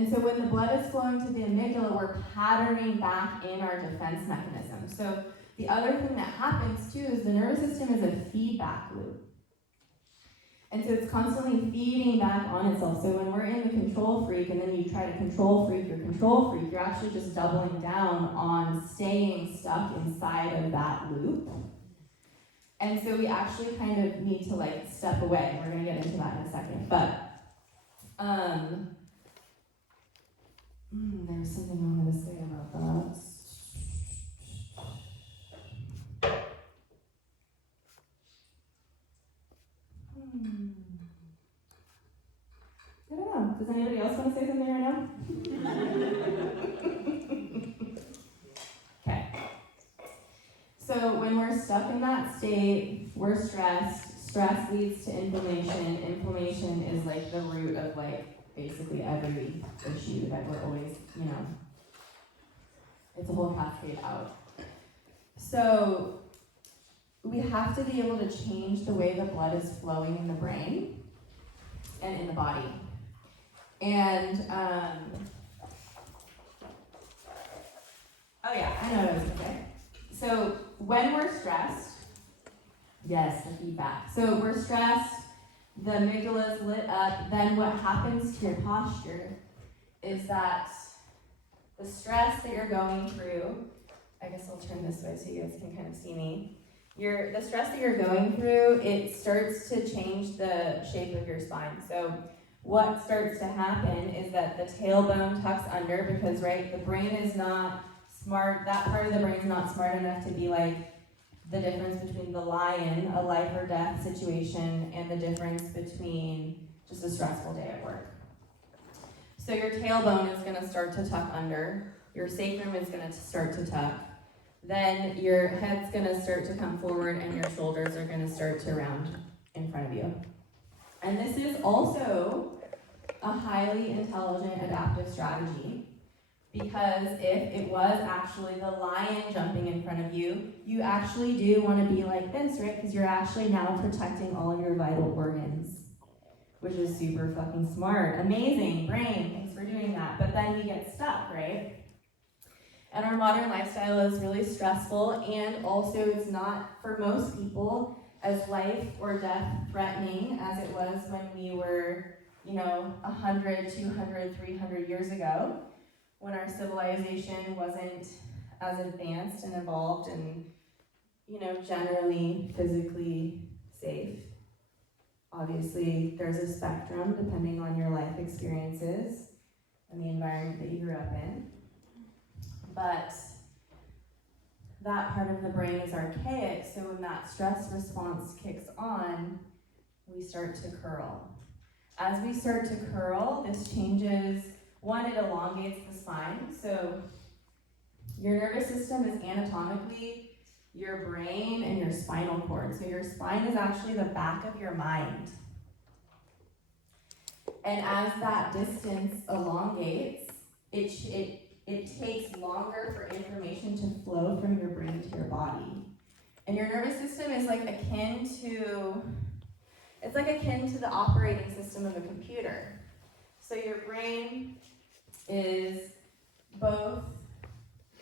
And so when the blood is flowing to the amygdala, we're patterning back in our defense mechanism. So the other thing that happens too is the nervous system is a feedback loop. And so it's constantly feeding back on itself. So when we're in the control freak and then you try to control freak your control freak, you're actually just doubling down on staying stuck inside of that loop. And so we actually kind of need to like step away. We're going to get into that in a second. But there was something I wanted to say about that. I don't know. Does anybody else want to say something right now? Okay. So when we're stuck in that state, we're stressed. Stress leads to inflammation. Inflammation is like the root of like basically every issue that we're always, it's a whole cascade out. So we have to be able to change the way the blood is flowing in the brain and in the body. And, oh yeah, I know what I was going to say. So when we're stressed, yes, the feedback. So we're stressed, the amygdala is lit up, then what happens to your posture is that the stress that you're going through, I guess I'll turn this way so you guys can kind of see me. The stress that you're going through, it starts to change the shape of your spine. So what starts to happen is that the tailbone tucks under because, right, the brain is not smart, that part of the brain is not smart enough to be like the difference between the lion, a life or death situation, and the difference between just a stressful day at work. So your tailbone is going to start to tuck under, your sacrum is going to start to tuck, then your head's going to start to come forward and your shoulders are going to start to round in front of you. And this is also a highly intelligent adaptive strategy because if it was actually the lion jumping in front of you, you actually do want to be like this, right? Because you're actually now protecting all of your vital organs, which is super fucking smart. Amazing, brain, thanks for doing that. But then you get stuck, right? And our modern lifestyle is really stressful, and also it's not, for most people, as life or death threatening as it was when we were, 100, 200, 300 years ago, when our civilization wasn't as advanced and evolved and, generally physically safe. Obviously, there's a spectrum depending on your life experiences and the environment that you grew up in. But that part of the brain is archaic, so when that stress response kicks on, we start to curl. As we start to curl, this changes, one, it elongates the spine, so your nervous system is anatomically your brain and your spinal cord. So your spine is actually the back of your mind. And as that distance elongates, it takes longer for information to flow from your brain to your body. And your nervous system is akin to the operating system of a computer. So your brain is both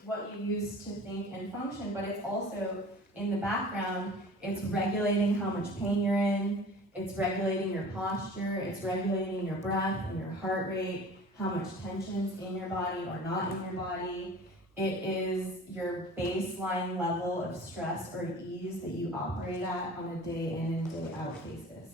what you use to think and function, but it's also in the background, it's regulating how much pain you're in, it's regulating your posture, it's regulating your breath and your heart rate, how much tension's in your body or not in your body. It is your baseline level of stress or ease that you operate at on a day in and day out basis.